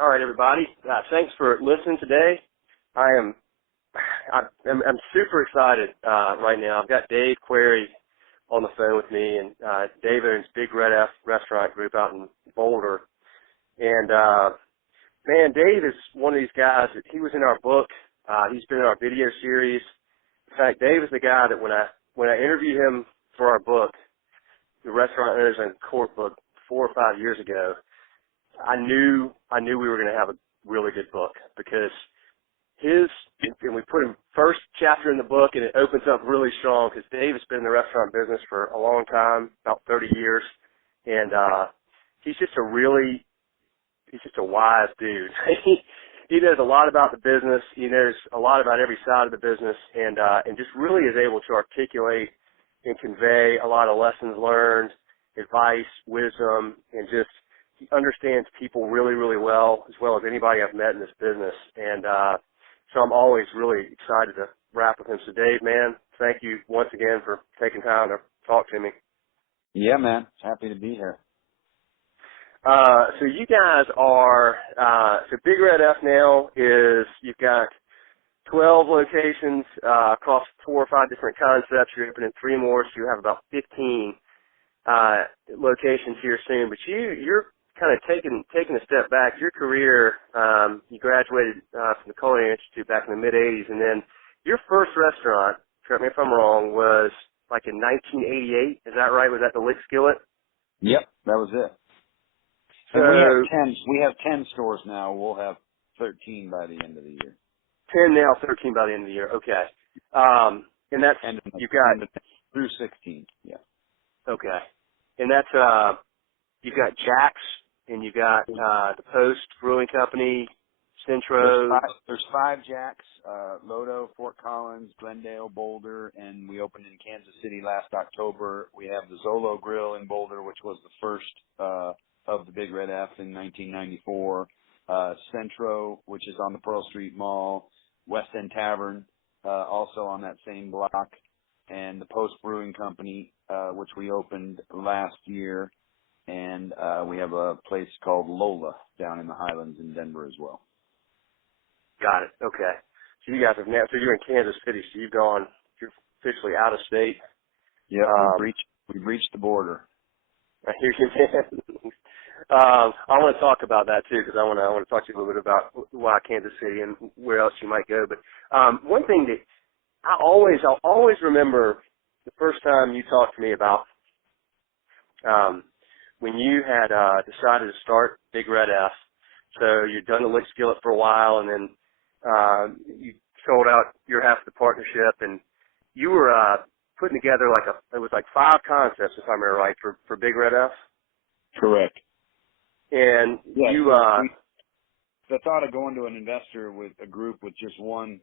All right, everybody. Thanks for listening today. I'm super excited right now. I've got Dave Query on the phone with me, and Dave owns Big Red F Restaurant Group out in Boulder. And man, Dave is one of these guys that he was in our book. He's been in our video series. In fact, Dave is the guy that when I interviewed him for our book, the Restaurant Owners in Court book 4 or 5 years ago, I knew we were going to have a really good book because and we put him first chapter in the book, and it opens up really strong because Dave has been in the restaurant business for a long time, about 30 years, and he's just a wise dude. He knows a lot about the business. He knows a lot about every side of the business, and just really is able to articulate and convey a lot of lessons learned, advice, wisdom, and just he understands people really, really well, as well as anybody I've met in this business. And so I'm always really excited to wrap with him. So, Dave, man, thank you once again for taking time to talk to me. Yeah, man. Happy to be here. So you guys are, so Big Red F now is, you've got 12 locations across 4 or 5 different concepts. You're opening 3 more, so you have about 15 locations here soon. But you're kind of taking a step back. Your career, you graduated from the Culinary Institute back in the mid-'80s, and then your first restaurant, correct me if I'm wrong, was like in 1988. Is that right? Was that the Lick Skillet? Yep, that was it. So and we have 10 stores now. We'll have 13 by the end of the year. 10 now, 13 by the end of the year. Okay. And that's, you've got through 16. Yeah. Okay. And that's, you've got Jack's, and you've got the Post Brewing Company, Centro. There's 5 Jacks, Lodo, Fort Collins, Glendale, Boulder, and we opened in Kansas City last October. We have the Zolo Grill in Boulder, which was the first of the Big Red F in 1994. Centro, which is on the Pearl Street Mall, West End Tavern, also on that same block, and the Post Brewing Company, which we opened last year, and we have a place called Lola down in the Highlands in Denver as well. Got it. Okay. So you guys have now, so you're in Kansas City, so you're officially out of state. Yeah, we've reached the border. I hear you, man. I want to talk about that too, because I want to talk to you a little bit about why Kansas City and where else you might go. But one thing that I'll always remember the first time you talked to me about when you had decided to start Big Red F. So you'd done the Lick Skillet for a while, and then you sold out your half of the partnership, and you were putting together it was like 5 concepts, if I remember right, for Big Red F. Correct. And yes, you, the thought of going to an investor with a group with just one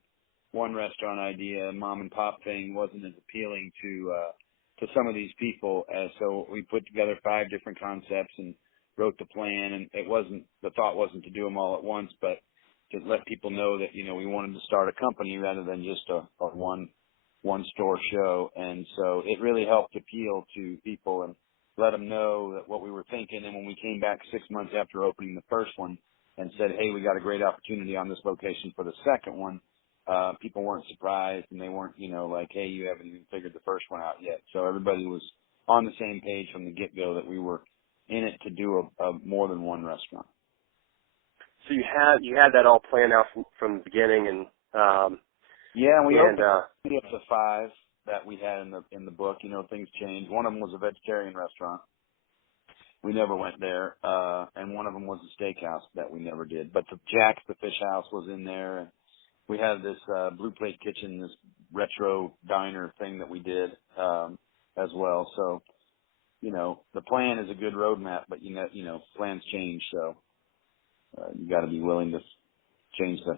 restaurant idea, mom and pop thing, wasn't as appealing to some of these people. So we put together 5 different concepts and wrote the plan. And the thought wasn't to do them all at once, but to let people know that, we wanted to start a company rather than just a one store show. And so it really helped appeal to people and let them know that what we were thinking. And when we came back 6 months after opening the first one and said, hey, we got a great opportunity on this location for the second one, people weren't surprised, and they weren't, like, hey, you haven't even figured the first one out yet. So everybody was on the same page from the get-go that we were in it to do a more than one restaurant. So you had that all planned out from the beginning, and yeah, and we opened up to 5 that we had in the book. Things changed. One of them was a vegetarian restaurant. We never went there. And one of them was a steakhouse that we never did. But the Jack's, the fish house, was in there. And we had this Blue Plate Kitchen, this retro diner thing that we did as well. So, the plan is a good roadmap, but plans change. So you got to be willing to change the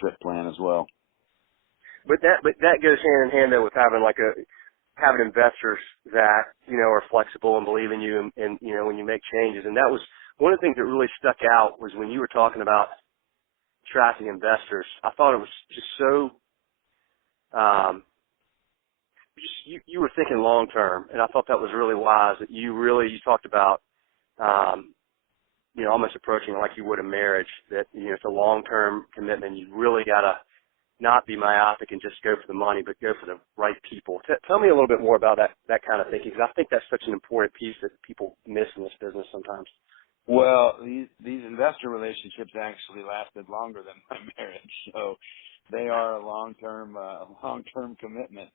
trip plan as well. But that goes hand in hand though with having investors that are flexible and believe in you, and when you make changes. And that was one of the things that really stuck out was when you were talking about attracting investors. I thought it was just so you were thinking long term, and I thought that was really wise. That you talked about almost approaching it like you would a marriage, that, it's a long-term commitment. You really got to not be myopic and just go for the money, but go for the right people. Tell me a little bit more about that kind of thinking, because I think that's such an important piece that people miss in this business sometimes. Well, these investor relationships actually lasted longer than my marriage, so they are a long-term commitment.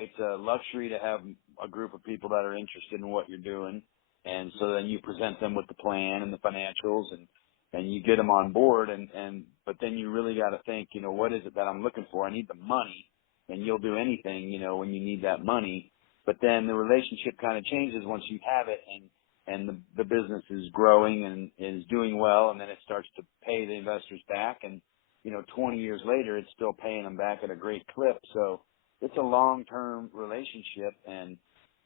It's a luxury to have a group of people that are interested in what you're doing, and so then you present them with the plan and the financials, and you get them on board, but then you really got to think, what is it that I'm looking for? I need the money, and you'll do anything, when you need that money. But then the relationship kind of changes once you have it, and the business is growing and is doing well, and then it starts to pay the investors back, and 20 years later, it's still paying them back at a great clip. So it's a long-term relationship, and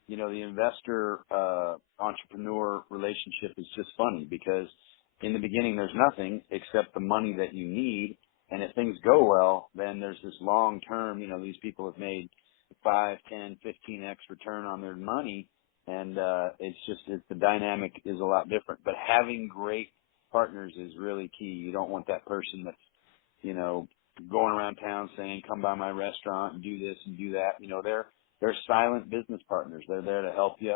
the investor entrepreneur relationship is just funny, because in the beginning there's nothing except the money that you need, and if things go well, then there's this long-term. These people have made 5, 10, 15x return on their money, and the dynamic is a lot different. But having great partners is really key. You don't want that person that's going around town saying, come by my restaurant and do this and do that. They're silent business partners. They're there to help you,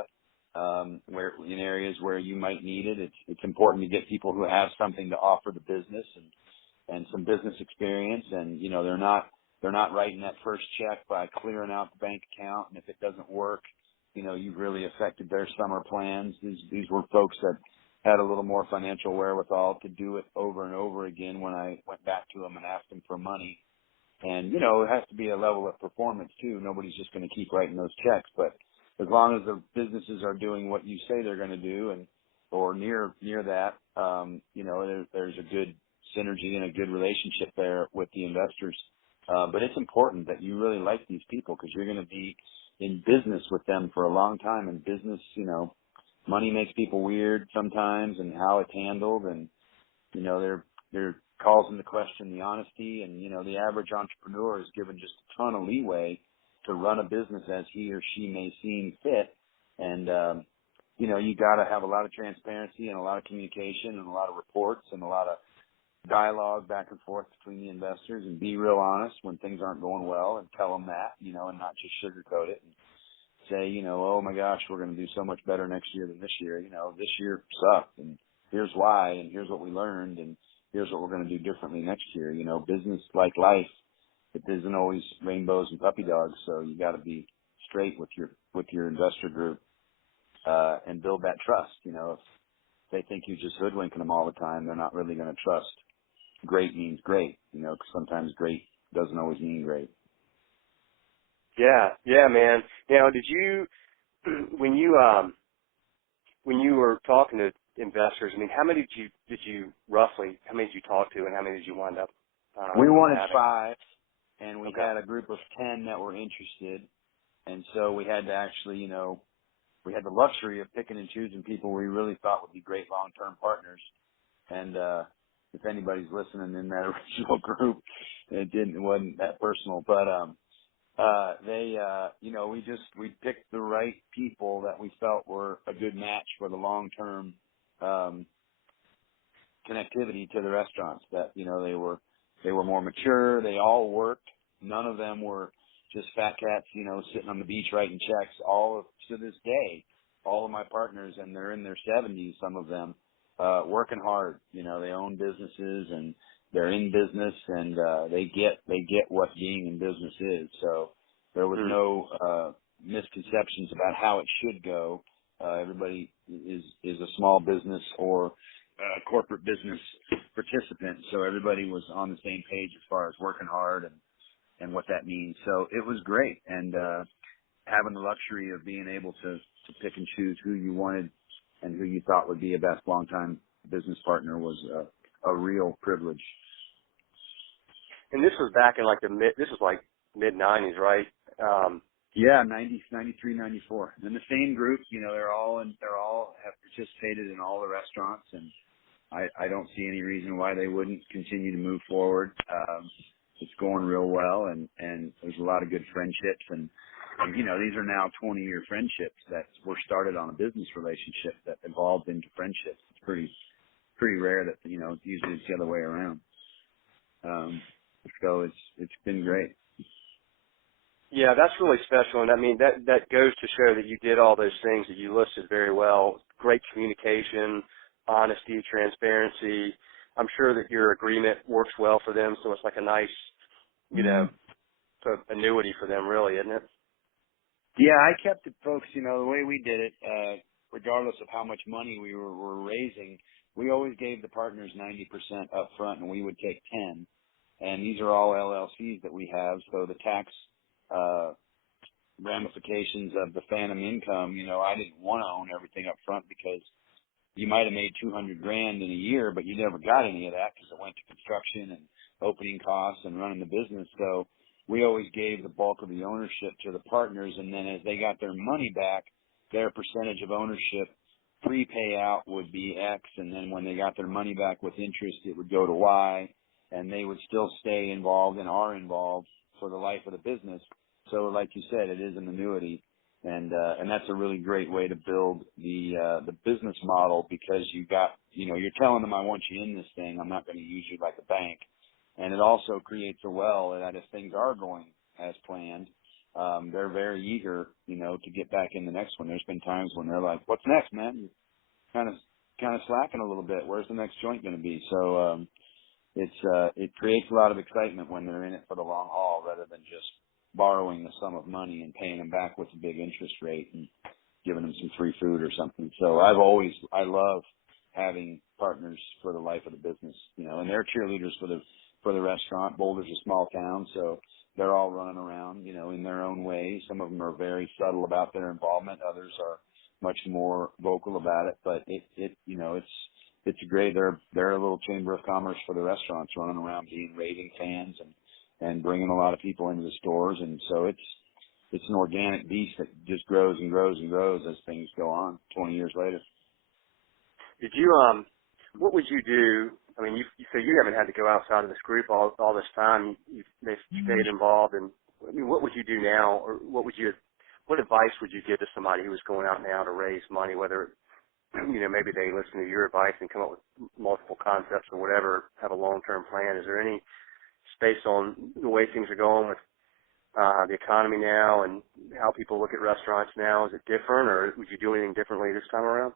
where in areas where you might need it. It's important to get people who have something to offer the business and some business experience. And, they're not writing that first check by clearing out the bank account. And if it doesn't work, you've really affected their summer plans. These were folks that had a little more financial wherewithal to do it over and over again when I went back to them and asked them for money. And, it has to be a level of performance too. Nobody's just going to keep writing those checks, but as long as the businesses are doing what you say they're going to do or near that, there's a good synergy and a good relationship there with the investors. But it's important that you really like these people, because you're going to be in business with them for a long time. And business, money makes people weird sometimes, and how it's handled, and there calls into question the honesty, and the average entrepreneur is given just a ton of leeway to run a business as he or she may seem fit, and you got to have a lot of transparency and a lot of communication and a lot of reports and a lot of dialogue back and forth between the investors, and be real honest when things aren't going well, and tell them that, and not just sugarcoat it and say, oh my gosh, we're going to do so much better next year than this year. This year sucked, and here's why, and here's what we learned, and here's what we're going to do differently next year. Business, like life, it isn't always rainbows and puppy dogs. So you got to be straight with your investor group, and build that trust. If they think you're just hoodwinking them all the time, they're not really going to trust. Great means great, 'cause sometimes great doesn't always mean great. Yeah, man. Now, did you, when you were talking to investors, how many did you roughly, how many did you talk to, and how many did you wind up we wanted having? 5, and we Okay. had a group of 10 that were interested, and so we had to actually, we had the luxury of picking and choosing people we really thought would be great long-term partners. And if anybody's listening in that original group, it wasn't that personal, but we picked the right people that we felt were a good match for the long-term connectivity to the restaurants. That they were more mature. They all worked. None of them were just fat cats, sitting on the beach writing checks. To this day, all of my partners, and they're in their 70s, some of them, working hard. They own businesses, and they're in business, and they get what being in business is. So there was no misconceptions about how it should go. Everybody is a small business or corporate business participant, so everybody was on the same page as far as working hard and what that means. So it was great, and having the luxury of being able to pick and choose who you wanted and who you thought would be a best longtime business partner was a real privilege. And this was back in mid 90s, right? Yeah, 90, 93, 94. And the same group, they're all have participated in all the restaurants, and I don't see any reason why they wouldn't continue to move forward. It's going real well, and there's a lot of good friendships, and And, these are now 20-year friendships that were started on a business relationship that evolved into friendships. It's pretty rare that, usually it's the other way around. So it's been great. Yeah, that's really special, and I mean that goes to show that you did all those things that you listed very well. Great communication, honesty, transparency. I'm sure that your agreement works well for them, so it's like a nice, annuity for them, really, isn't it? Yeah, I kept it, folks. The way we did it, regardless of how much money we were raising, we always gave the partners 90% up front, and we would take 10. And these are all LLCs that we have, so the tax ramifications of the phantom income, I didn't want to own everything up front because you might have made $200,000 in a year, but you never got any of that because it went to construction and opening costs and running the business. So we always gave the bulk of the ownership to the partners, and then as they got their money back, their percentage of ownership pre-payout would be X, and then when they got their money back with interest, it would go to Y, and they would still stay involved and are involved for the life of the business. So like you said, it is an annuity. And that's a really great way to build the business model because you're telling them, I want you in this thing. I'm not going to use you like a bank. And it also creates a well that if things are going as planned, they're very eager, to get back in the next one. There's been times when they're like, what's next, man? You're kind of slacking a little bit. Where's the next joint going to be? So, it creates a lot of excitement when they're in it for the long haul rather than just borrowing the sum of money and paying them back with a big interest rate and giving them some free food or something. So I love having partners for the life of the business, and they're cheerleaders for the restaurant. Boulder's a small town, so they're all running around, in their own way. Some of them are very subtle about their involvement. Others are much more vocal about it, but it's great. They're a little chamber of commerce for the restaurants, running around being raving fans and bringing a lot of people into the stores. And so it's an organic beast that just grows and grows and grows as things go on 20 years later. Did you, what would you do? I mean, so you haven't had to go outside of this group all this time. They've stayed involved. And I mean, what would you do now, or what advice would you give to somebody who was going out now to raise money, whether, maybe they listen to your advice and come up with multiple concepts or whatever, have a long-term plan? Is there any, based on the way things are going with the economy now and how people look at restaurants now, is it different, or would you do anything differently this time around?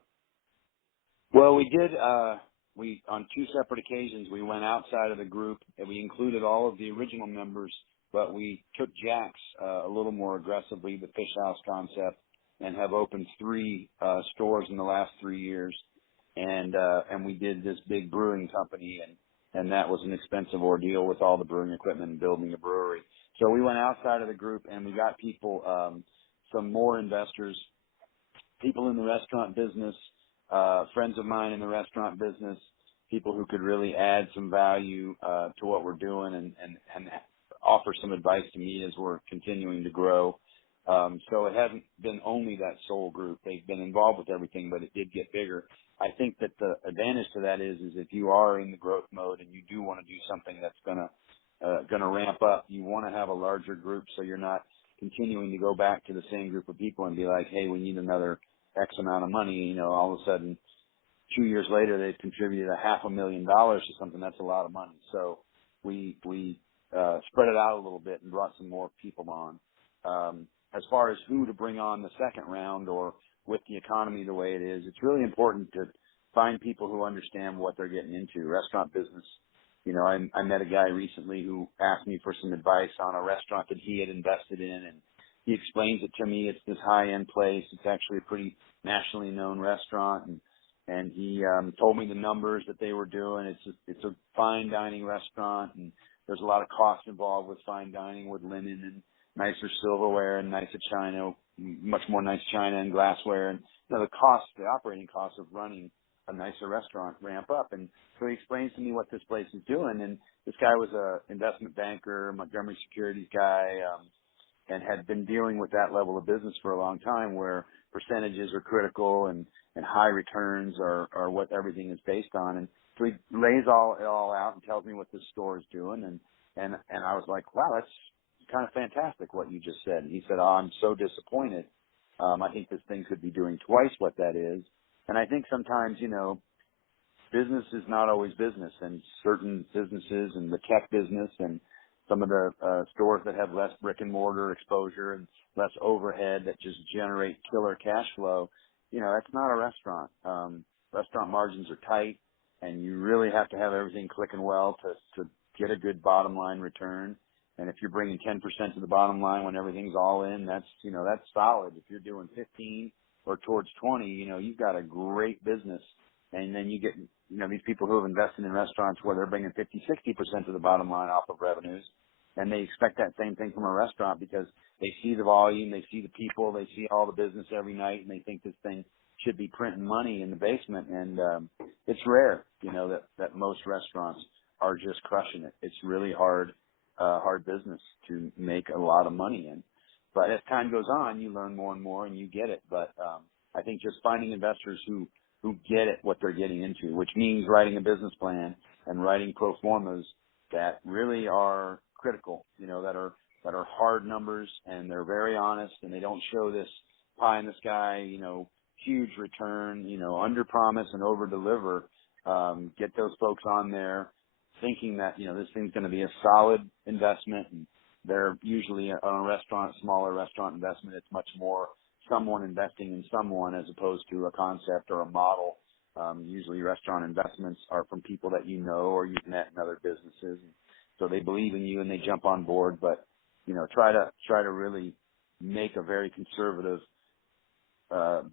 Well, we did, on two separate occasions, we went outside of the group and we included all of the original members, but we took Jack's a little more aggressively, the Fish House concept, and have opened 3 stores in the last 3 years. And we did this big brewing company, and that was an expensive ordeal with all the brewing equipment and building a brewery. So we went outside of the group and we got people, some more investors, people in the restaurant business, friends of mine in the restaurant business, people who could really add some value to what we're doing and offer some advice to me as we're continuing to grow. So it hasn't been only that sole group. They've been involved with everything, but it did get bigger. I think that the advantage to that is if you are in the growth mode and you do want to do something that's gonna ramp up, you want to have a larger group so you're not continuing to go back to the same group of people and be like, hey, we need another X amount of money. All of a sudden 2 years later they've contributed $500,000 to something. That's a lot of money. So we spread it out a little bit and brought some more people on. As far as who to bring on the second round, or with the economy the way it is, it's really important to find people who understand what they're getting into. Restaurant business, I met a guy recently who asked me for some advice on a restaurant that he had invested in, and he explains it to me. It's this high-end place. It's actually a pretty nationally known restaurant, and he told me the numbers that they were doing. It's a fine dining restaurant, and there's a lot of costs involved with fine dining, with linen and nicer silverware and nicer china, much more nice china and glassware. And the operating costs of running a nicer restaurant ramp up. And so he explains to me what this place is doing. And this guy was a investment banker, Montgomery Securities guy, and had been dealing with that level of business for a long time, where percentages are critical and high returns are what everything is based on. And so he lays it all out and tells me what this store is doing. And I was like, wow, that's kind of fantastic what you just said. And he said, oh, I'm so disappointed. I think this thing could be doing twice what that is. And I think sometimes, business is not always business, and certain businesses and the tech business and some of the stores that have less brick and mortar exposure and less overhead that just generate killer cash flow, that's not a restaurant. Restaurant margins are tight, and you really have to have everything clicking well to get a good bottom line return. And if you're bringing 10% to the bottom line when everything's all in, that's solid. If you're doing 15 or towards 20, you've got a great business. And then you get, these people who have invested in restaurants where they're bringing 50, 60% to the bottom line off of revenues. And they expect that same thing from a restaurant because they see the volume, they see the people, they see all the business every night, and they think this thing should be printing money in the basement. And it's rare, that most restaurants are just crushing it. It's really hard business to make a lot of money in. But as time goes on, you learn more and more and you get it. But I think just finding investors who get it, what they're getting into, which means writing a business plan and writing pro formas that really are critical, that are hard numbers, and they're very honest, and they don't show this pie in the sky, huge return, under promise and over deliver. Get those folks on there thinking that, this thing's going to be a solid investment, and they're usually on a restaurant, smaller restaurant investment. It's much more someone investing in someone as opposed to a concept or a model. Usually restaurant investments are from people that or you've met in other businesses. So they believe in you and they jump on board, but, try to really make a very conservative,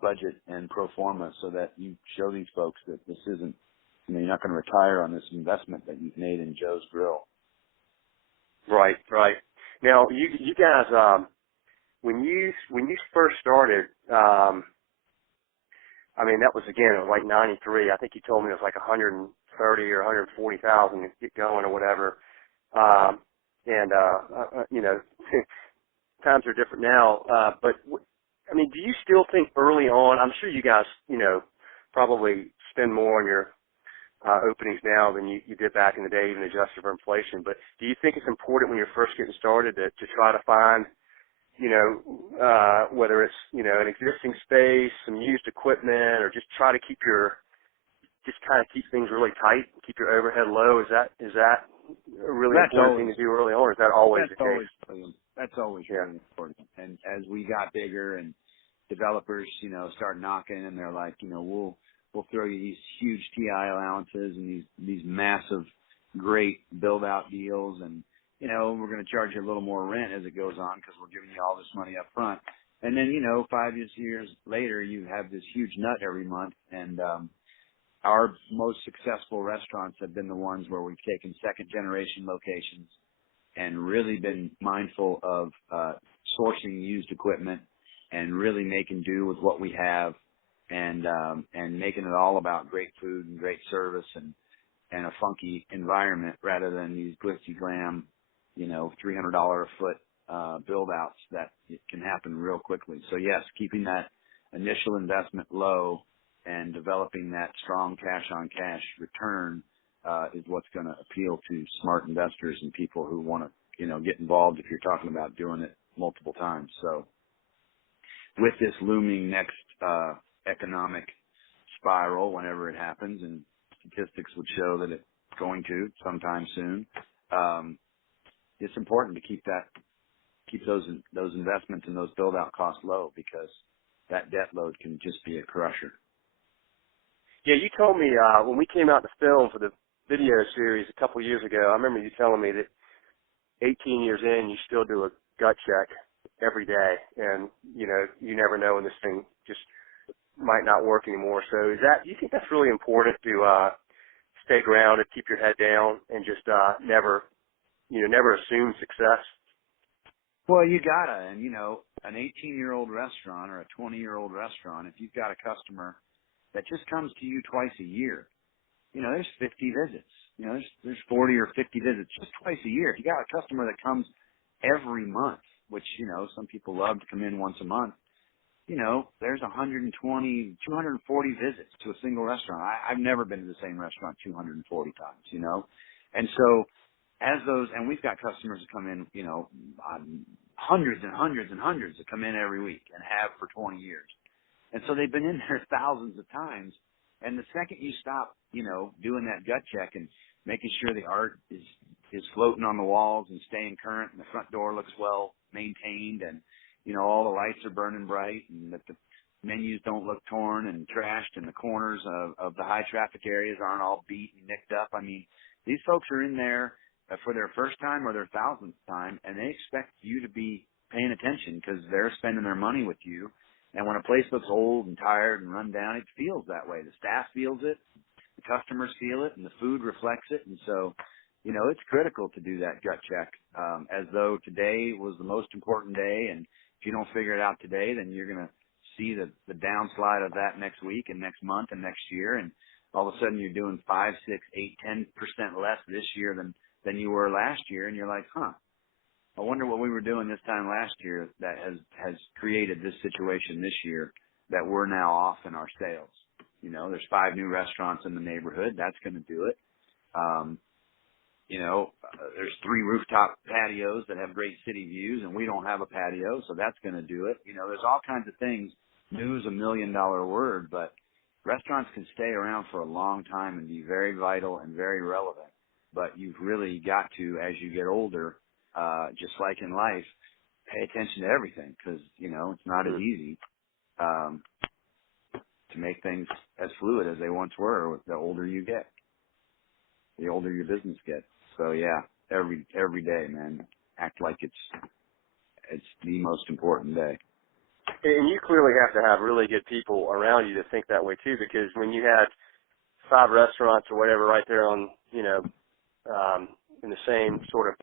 budget and pro forma so that you show these folks that this isn't, you're not going to retire on this investment that you've made in Joe's Grill. Right. Now, you guys, when you first started, that was again like '93. I think you told me it was like 130 or 140,000 to get going or whatever. Times are different now. But do you still think early on? I'm sure you guys, probably spend more on your openings now than you did back in the day, even adjusted for inflation. But do you think it's important when you're first getting started to try to find whether it's, an existing space, some used equipment, or just try to keep things really tight, keep your overhead low? Is that a really important thing to do early on, or is that always the case? That's always really important. And as we got bigger and developers, start knocking, and they're like, we'll throw you these huge TI allowances and these massive, great build-out deals, and we're going to charge you a little more rent as it goes on because we're giving you all this money up front. And then, 5 years later, you have this huge nut every month. And our most successful restaurants have been the ones where we've taken second-generation locations and really been mindful of sourcing used equipment and really making do with what we have and making it all about great food and great service and a funky environment rather than these glitzy glam, $300 a foot build outs that it can happen real quickly. So yes, keeping that initial investment low and developing that strong cash on cash return is what's going to appeal to smart investors and people who want to, get involved if you're talking about doing it multiple times. So with this looming next economic spiral, whenever it happens, and statistics would show that it's going to sometime soon, it's important to keep those investments and those build out costs low, because that debt load can just be a crusher. Yeah, you told me when we came out to film for the video series a couple of years ago, I remember you telling me that 18 years in, you still do a gut check every day, and you never know when this thing just might not work anymore. So do you think that's really important to stay grounded, keep your head down, and just never assume success? Well, you gotta, and an 18-year-old restaurant or a 20-year-old restaurant, if you've got a customer that just comes to you twice a year, there's 50 visits. There's 40 or 50 visits just twice a year. If you got a customer that comes every month, which, some people love to come in once a month, there's 120, 240 visits to a single restaurant. I've never been to the same restaurant 240 times, and so as those, and we've got customers that come in, hundreds and hundreds and hundreds that come in every week and have for 20 years. And so they've been in there thousands of times. And the second you stop, doing that gut check and making sure the art is floating on the walls and staying current and the front door looks well maintained and, all the lights are burning bright and that the menus don't look torn and trashed and the corners of the high traffic areas aren't all beat and nicked up. I mean, these folks are in there for their first time or their thousandth time, and they expect you to be paying attention because they're spending their money with you. And when a place looks old and tired and run down, it feels that way. The staff feels it, the customers feel it, and the food reflects it. And so, it's critical to do that gut check, as though today was the most important day. And if you don't figure it out today, then you're going to see the downslide of that next week and next month and next year. And all of a sudden you're doing 5, 6, 8, 10% less this year than you were last year. And you're like, I wonder what we were doing this time last year that has created this situation this year that we're now off in our sales. There's 5 new restaurants in the neighborhood. That's going to do it. There's 3 rooftop patios that have great city views and we don't have a patio. So that's going to do it. There's all kinds of things. New is $1 million word, but restaurants can stay around for a long time and be very vital and very relevant. But you've really got to, as you get older, just like in life, pay attention to everything because, it's not as easy to make things as fluid as they once were the older you get, the older your business gets. So, yeah, every day, man, act like it's the most important day. And you clearly have to have really good people around you to think that way, too, because when you had 5 restaurants or whatever right there on, in the same sort of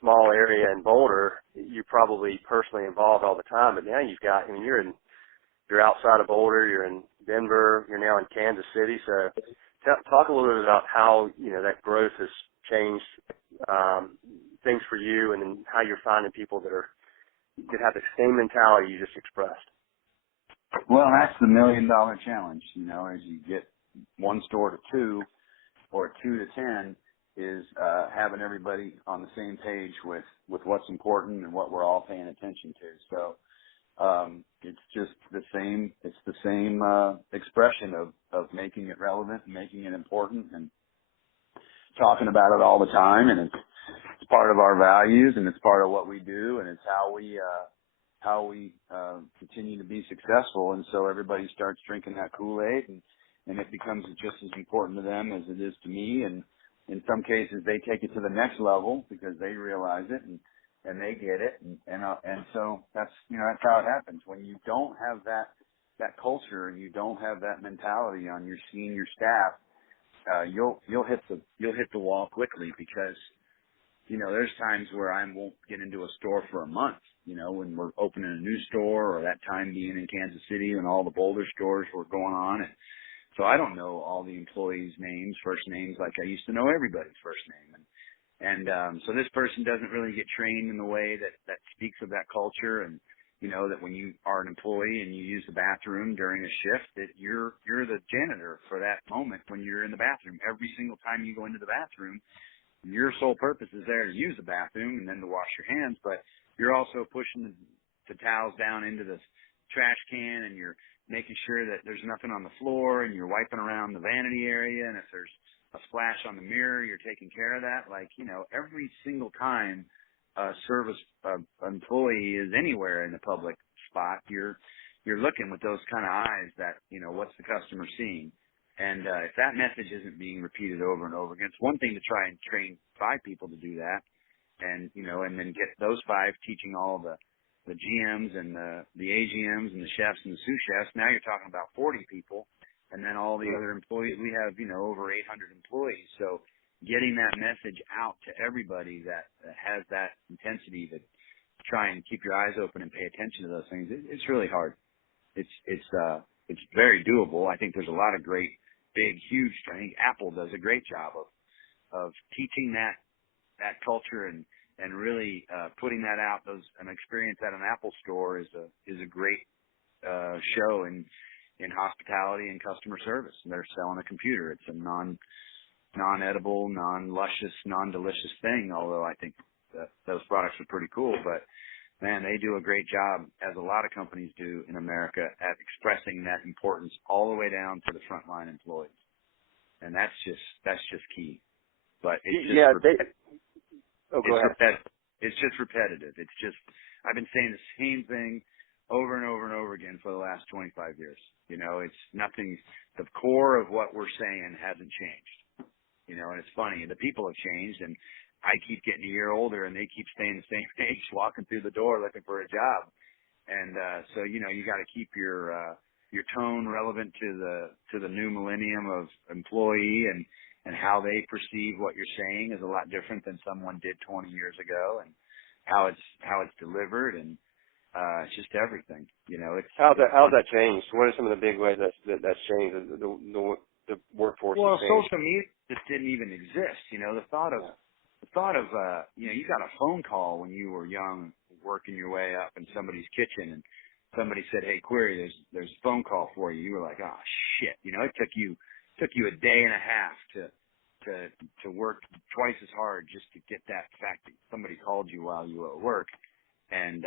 small area in Boulder, you're probably personally involved all the time. But now you're outside of Boulder, you're in Denver, you're now in Kansas City. So talk a little bit about how, that growth has changed things for you and then how you're finding people that have the same mentality you just expressed. Well, that's the $1 million challenge, as you get 1 store to 2 or 2 to 10 is having everybody on the same page with what's important and what we're all paying attention to. So it's just the same expression of making it relevant and making it important and talking about it all the time. And it's part of our values and it's part of what we do and it's how we continue to be successful. And so everybody starts drinking that Kool-Aid and it becomes just as important to them as it is to me. And in some cases they take it to the next level because they realize it and they get it. And so that's how it happens. When you don't have that culture and you don't have that mentality on your senior staff, you'll hit the wall quickly because, there's times where I won't get into a store for a month, when we're opening a new store or that time being in Kansas City and all the Boulder stores were going on. And so I don't know all the employees' names, first names, like I used to know everybody's first name. And so this person doesn't really get trained in the way that speaks of that culture and, that when you are an employee and you use the bathroom during a shift, that you're the janitor for that moment when you're in the bathroom. Every single time you go into the bathroom, your sole purpose is there to use the bathroom and then to wash your hands, but you're also pushing the towels down into the trash can and you're making sure that there's nothing on the floor and you're wiping around the vanity area. And if there's a splash on the mirror, you're taking care of that. Like, every single time a service employee is anywhere in the public spot, you're looking with those kind of eyes that, what's the customer seeing? And if that message isn't being repeated over and over again, it's one thing to try and train 5 people to do that and, and then get those 5 teaching all the GMs and the AGMs and the chefs and the sous chefs. Now you're talking about 40 people and then all the other employees. We have, over 800 employees. So getting that message out to everybody that has that intensity to try and keep your eyes open and pay attention to those things, it's really hard. It's very doable. I think there's a lot of great, big, huge, I think Apple does a great job of teaching that culture and really putting that out. An experience at an Apple store is a great show in hospitality and customer service. And they're selling a computer. It's a non-edible, non-luscious, non-delicious thing, although I think that those products are pretty cool. But, man, they do a great job, as a lot of companies do in America, at expressing that importance all the way down to the frontline employees. And that's just key. But it's just Yeah, go ahead. repetitive. It's just repetitive. It's just, I've been saying the same thing over and over and over again for the last 25 years. You know, it's nothing, the core of what we're saying hasn't changed. You know, and it's funny, the people have changed, and I keep getting a year older and they keep staying the same age, walking through the door looking for a job. And, so, you know, you got to keep your tone relevant to the new millennium of employee, and how they perceive what you're saying is a lot different than someone did 20 years ago, and how it's delivered, and, it's just everything, you know. How's that changed? What are some of the big ways that's changed the workforce? Well, social media just didn't even exist. You know, the thought of you know, you got a phone call when you were young, working your way up in somebody's kitchen, and somebody said, "Hey, Query, there's a phone call for you." You were like, "Oh shit!" You know, it took you a day and a half to work twice as hard just to get that fact that somebody called you while you were at work, and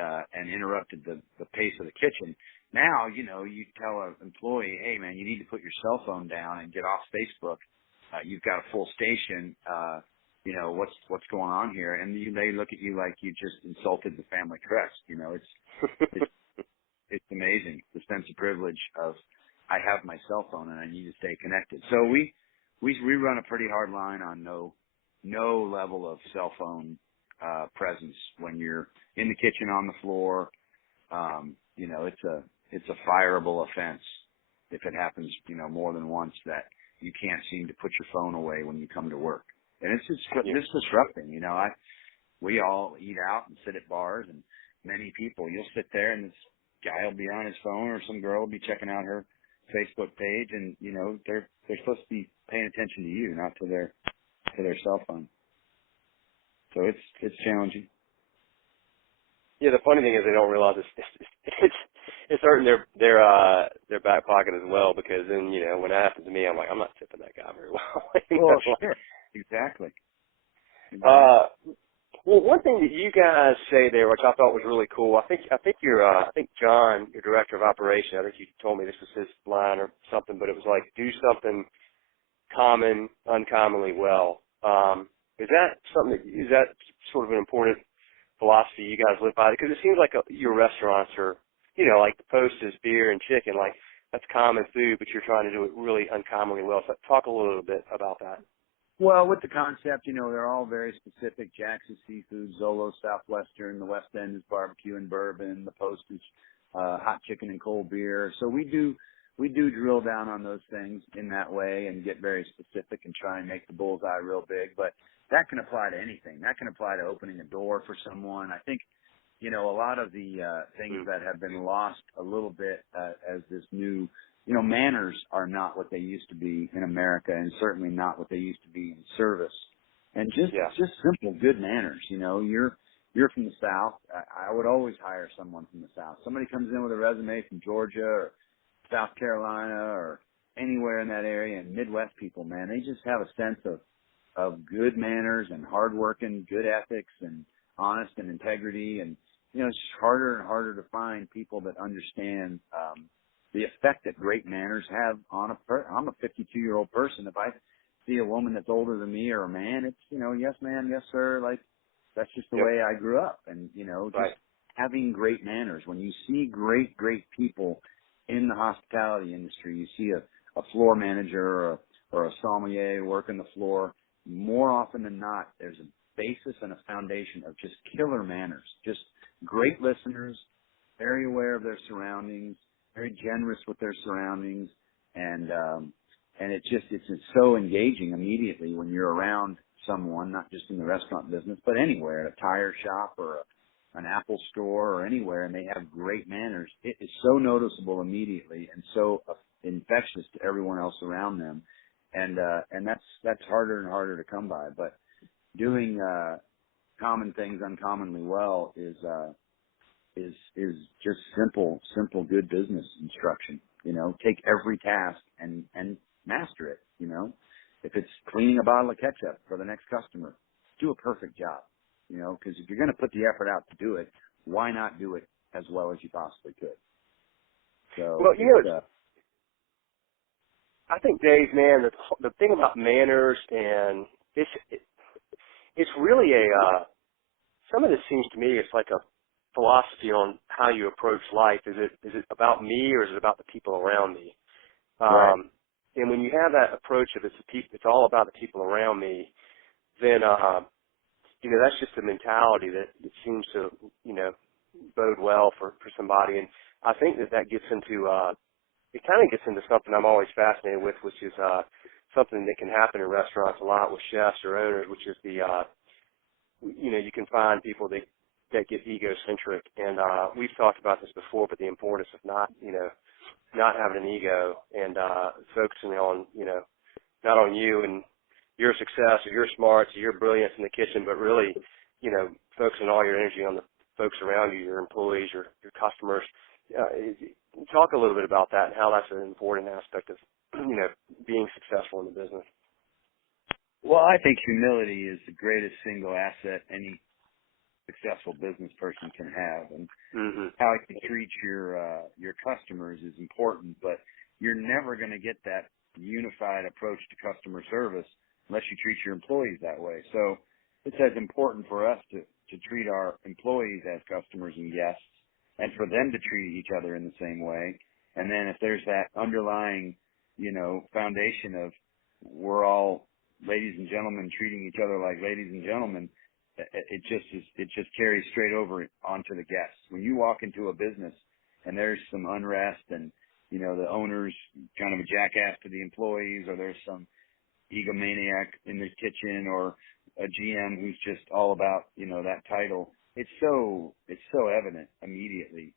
interrupted the pace of the kitchen. Now, you know, you tell an employee, "Hey, man, you need to put your cell phone down and get off Facebook. You've got a full station. You know, what's going on here?" And they look at you like you just insulted the family crest. You know, it's amazing, the sense of privilege of, I have my cell phone and I need to stay connected. So we run a pretty hard line on no level of cell phone presence when you're in the kitchen, on the floor. You know, it's a fireable offense if it happens, you know, more than once, that you can't seem to put your phone away when you come to work. And it's disrupting, you know. We all eat out and sit at bars, and many people, you'll sit there and this guy will be on his phone, or some girl will be checking out her Facebook page, and, you know, they're supposed to be paying attention to you, not to their cell phone. So it's challenging. Yeah, the funny thing is they don't realize it's hurting their back pocket as well, because then, you know, when that happens to me, I'm like, I'm not tipping that guy very well. Well, sure. Exactly. Well, one thing that you guys say there, which I thought was really cool, I think John, your director of operation, I think you told me this was his line or something, but it was like, do something common, uncommonly well. Is that sort of an important philosophy you guys live by? Because it seems like your restaurants are, you know, like the Post is beer and chicken, like that's common food, but you're trying to do it really uncommonly well. So talk a little bit about that. Well, with the concept, you know, they're all very specific. Jack's is seafood, Zolo's Southwestern, the West End is barbecue and bourbon, the Post is hot chicken and cold beer. So we do drill down on those things in that way and get very specific and try and make the bullseye real big. But that can apply to anything. That can apply to opening a door for someone. I think, you know, a lot of the things that have been lost a little bit as this new, you know, manners are not what they used to be in America, and certainly not what they used to be in service. And just simple good manners. You know, you're from the South. I would always hire someone from the South. Somebody comes in with a resume from Georgia or South Carolina or anywhere in that area, and Midwest people, man, they just have a sense of good manners and hard working, good ethics and honest and integrity. And, you know, it's just harder and harder to find people that understand the effect that great manners have on I'm a 52-year-old person. If I see a woman that's older than me or a man, it's, you know, yes ma'am, yes sir, like that's just the way I grew up. And, you know, just having great manners. When you see great people in the hospitality industry, you see a floor manager or a sommelier working the floor, more often than not, there's a basis and a foundation of just killer manners, just great listeners, very aware of their surroundings, very generous with their surroundings, and it's so engaging immediately when you're around someone, not just in the restaurant business, but anywhere, at a tire shop or an Apple store or anywhere, and they have great manners. It is so noticeable immediately and so infectious to everyone else around them, and that's harder and harder to come by. But doing common things uncommonly well is just simple good business instruction. You know, take every task and master it, you know. If it's cleaning a bottle of ketchup for the next customer, do a perfect job, you know, because if you're going to put the effort out to do it, why not do it as well as you possibly could? So Well, you know, I think, Dave, man, the thing about manners and it's really some of this seems to me it's like a philosophy on how you approach life. Is it about me or is it about the people around me? right, And when you have that approach of it's all about the people around me, then you know, that's just a mentality that it seems to, you know, bode well for somebody. And I think that gets into it kind of gets into something I'm always fascinated with, which is something that can happen in restaurants a lot with chefs or owners, which is the you know, you can find people that get egocentric, and we've talked about this before, but the importance of not having an ego and focusing on, you know, not on you and your success or your smarts or your brilliance in the kitchen, but really, you know, focusing all your energy on the folks around you, your employees, your customers. Talk a little bit about that and how that's an important aspect of, you know, being successful in the business. well, I think humility is the greatest single asset any successful business person can have, and Mm-hmm. how you treat your customers is important, but you're never going to get that unified approach to customer service unless you treat your employees that way. So it's as important for us to treat our employees as customers and guests, and for them to treat each other in the same way. And then if there's that underlying, you know, foundation of we're all ladies and gentlemen treating each other like ladies and gentlemen, it just carries straight over onto the guests. When you walk into a business and there's some unrest and, you know, the owner's kind of a jackass to the employees, or there's some egomaniac in the kitchen, or a GM who's just all about, you know, that title, it's so evident immediately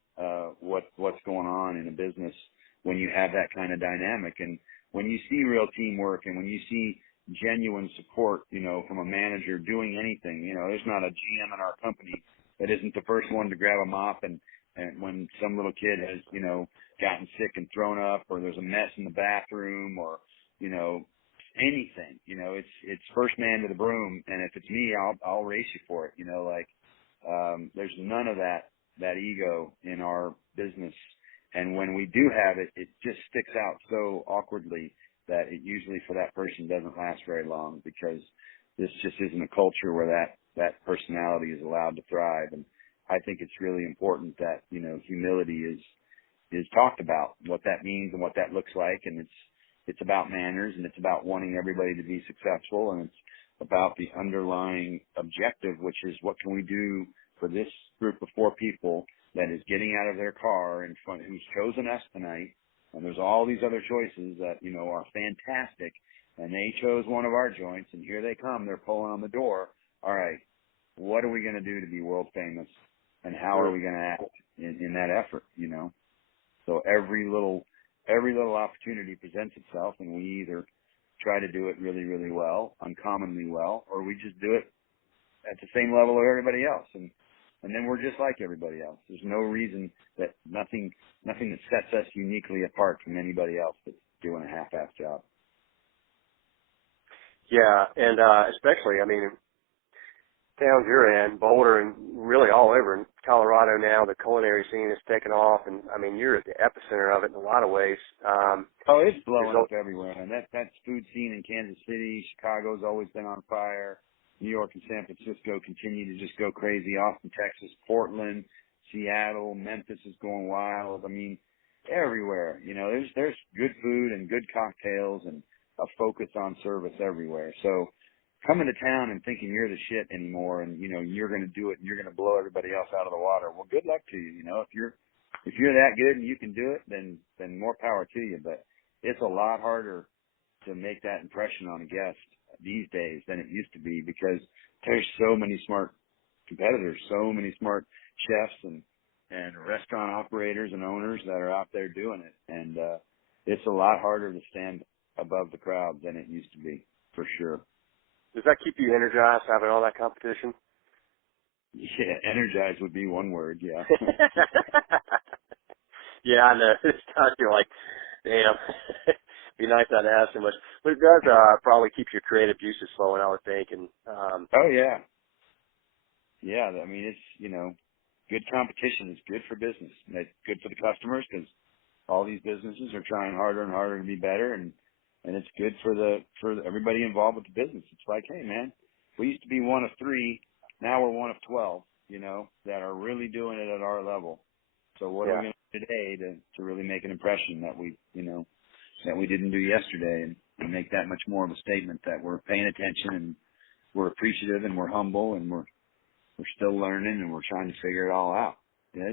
what's going on in a business when you have that kind of dynamic. And when you see real teamwork, and when you see genuine support, you know, from a manager doing anything, you know, there's not a GM in our company that isn't the first one to grab a mop and when some little kid has, you know, gotten sick and thrown up, or there's a mess in the bathroom, or, you know, anything, you know, it's first man to the broom. And if it's me, I'll race you for it. You know, like, there's none of that ego in our business. And when we do have it, it just sticks out so awkwardly that it usually for that person doesn't last very long, because this just isn't a culture where that personality is allowed to thrive. And I think it's really important that, you know, humility is talked about, what that means and what that looks like. And it's about manners, and it's about wanting everybody to be successful, and it's about the underlying objective, which is what can we do for this group of 4 people that is getting out of their car in front, who's chosen us tonight. And there's all these other choices that, you know, are fantastic, and they chose one of our joints, and here they come, they're pulling on the door. All right, what are we going to do to be world famous, and how are we going to act in that effort, you know? So every little opportunity presents itself, and we either try to do it really, really well, uncommonly well, or we just do it at the same level of everybody else. And then we're just like everybody else. There's no reason that nothing that sets us uniquely apart from anybody else that's doing a half-assed job. Yeah, and especially, I mean, towns you're in, Boulder, and really all over in Colorado now, the culinary scene has taken off, and I mean, you're at the epicenter of it in a lot of ways. It's blowing up everywhere, and that's food scene in Kansas City. Chicago's always been on fire. New York and San Francisco continue to just go crazy. Austin, Texas, Portland, Seattle, Memphis is going wild. I mean, everywhere. You know, there's good food and good cocktails and a focus on service everywhere. So coming to town and thinking you're the shit anymore, and, you know, you're going to do it and you're going to blow everybody else out of the water, well, good luck to you. You know, if you're that good and you can do it, then more power to you. But it's a lot harder to make that impression on a guest these days than it used to be, because there's so many smart competitors, so many smart chefs and restaurant operators and owners that are out there doing it. And it's a lot harder to stand above the crowd than it used to be, for sure. Does that keep you energized, having all that competition? Yeah, energized would be one word, yeah. Yeah, I know. It's tough. You're like, damn. be nice not to have so much. But it does probably keep your creative juices flowing, I would think. And Oh yeah. Yeah. I mean, it's, good competition is good for business. And it's good for the customers because all these businesses are trying harder and harder to be better. And it's good for everybody involved with the business. It's like, hey man, we used to be one of 3. Now we're one of 12, that are really doing it at our level. So what are we yeah, going to do today to really make an impression that that we didn't do yesterday, and make that much more of a statement that we're paying attention and we're appreciative and we're humble and we're still learning and we're trying to figure it all out. Yeah,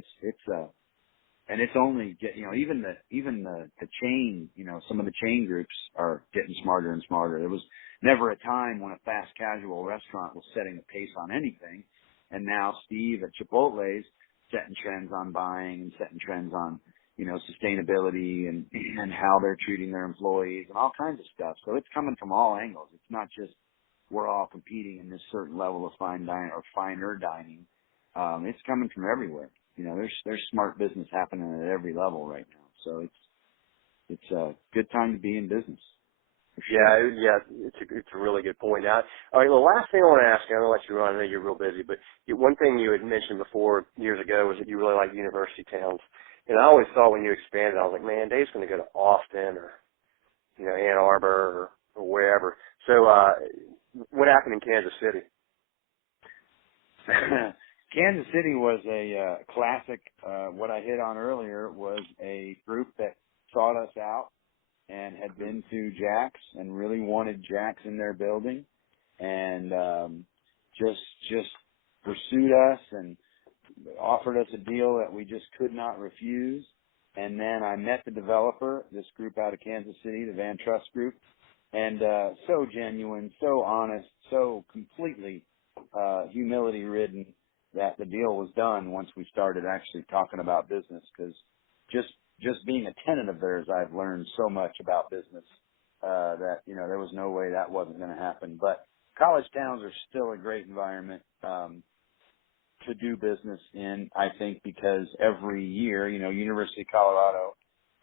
and it's only even the chain, some of the chain groups are getting smarter and smarter. There was never a time when a fast casual restaurant was setting the pace on anything. And now Steve at Chipotle's setting trends on buying and setting trends on, sustainability and how they're treating their employees and all kinds of stuff. So it's coming from all angles. It's not just we're all competing in this certain level of fine dining or finer dining. It's coming from everywhere. There's smart business happening at every level right now. So it's a good time to be in business. For sure. yeah, it's a really good point. Now, all right, the last thing I want to ask you, I'm gonna let you run. I know you're real busy, but one thing you had mentioned before years ago was that you really like university towns. And I always thought when you expanded, I was like, man, Dave's going to go to Austin or Ann Arbor or wherever. So, what happened in Kansas City? Kansas City was a classic. What I hit on earlier was a group that sought us out and had been to Jack's and really wanted Jack's in their building, and just pursued us and offered us a deal that we just could not refuse. And then I met the developer, this group out of Kansas City, the Van Trust Group, and so genuine, so honest, so completely humility ridden that the deal was done once we started actually talking about business. Because just being a tenant of theirs, I've learned so much about business that there was no way that wasn't going to happen. But college towns are still a great environment to do business in, I think, because every year, University of Colorado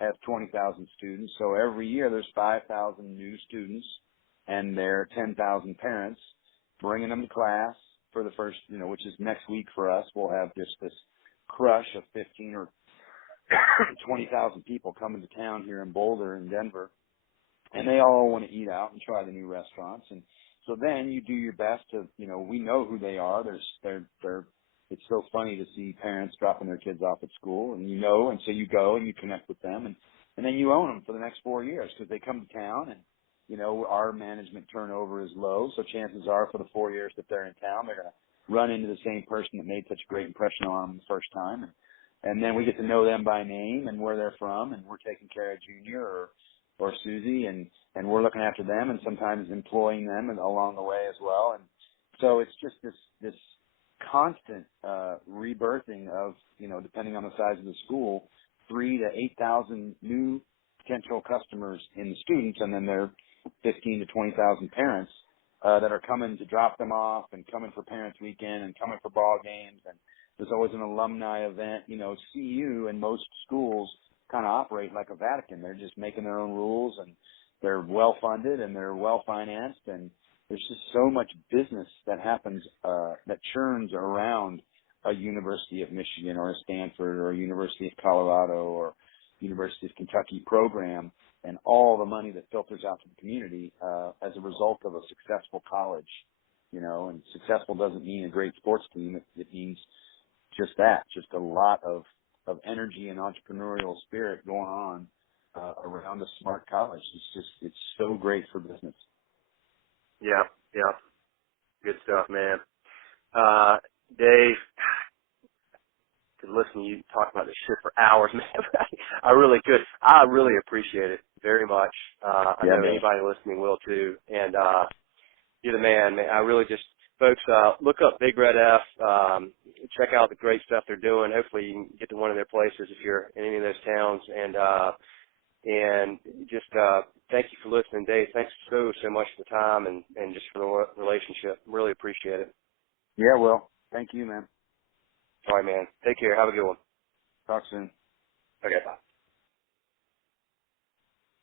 has 20,000 students. So every year there's 5,000 new students and their 10,000 parents bringing them to class for the first, which is next week for us. We'll have just this crush of 15 or 20,000 people coming to town here in Boulder and Denver. And they all want to eat out and try the new restaurants. And so then you do your best to, we know who they are. It's so funny to see parents dropping their kids off at school, and and so you go and you connect with them, and then you own them for the next 4 years because they come to town, and our management turnover is low, so chances are for the 4 years that they're in town, they're going to run into the same person that made such a great impression on them the first time, and then we get to know them by name and where they're from, and we're taking care of Junior or Susie, and we're looking after them, and sometimes employing them along the way as well, and so it's just this constant rebirthing of, depending on the size of the school, 3,000 to 8,000 new potential customers in the students, and then their 15 to 20,000 parents that are coming to drop them off and coming for Parents Weekend and coming for ball games. And there's always an alumni event. CU and most schools kind of operate like a Vatican. They're just making their own rules, and they're well funded and they're well financed, and there's just so much business that happens, that churns around a University of Michigan or a Stanford or a University of Colorado or University of Kentucky program, and all the money that filters out to the community, as a result of a successful college, and successful doesn't mean a great sports team. It means just that, just a lot of energy and entrepreneurial spirit going on, around a smart college. It's so great for business. Yeah. Good stuff, man. Dave, could listen to you talk about this shit for hours, man. I really could. I really appreciate it very much. I know anybody listening will too. And you're the man. I really just, folks, look up Big Red F. Check out the great stuff they're doing. Hopefully you can get to one of their places if you're in any of those towns. And just thank you for listening, Dave. Thanks so much for the time and just for the relationship. Really appreciate it. Yeah, well, thank you, man. All right, man. Take care. Have a good one. Talk soon. Okay, bye.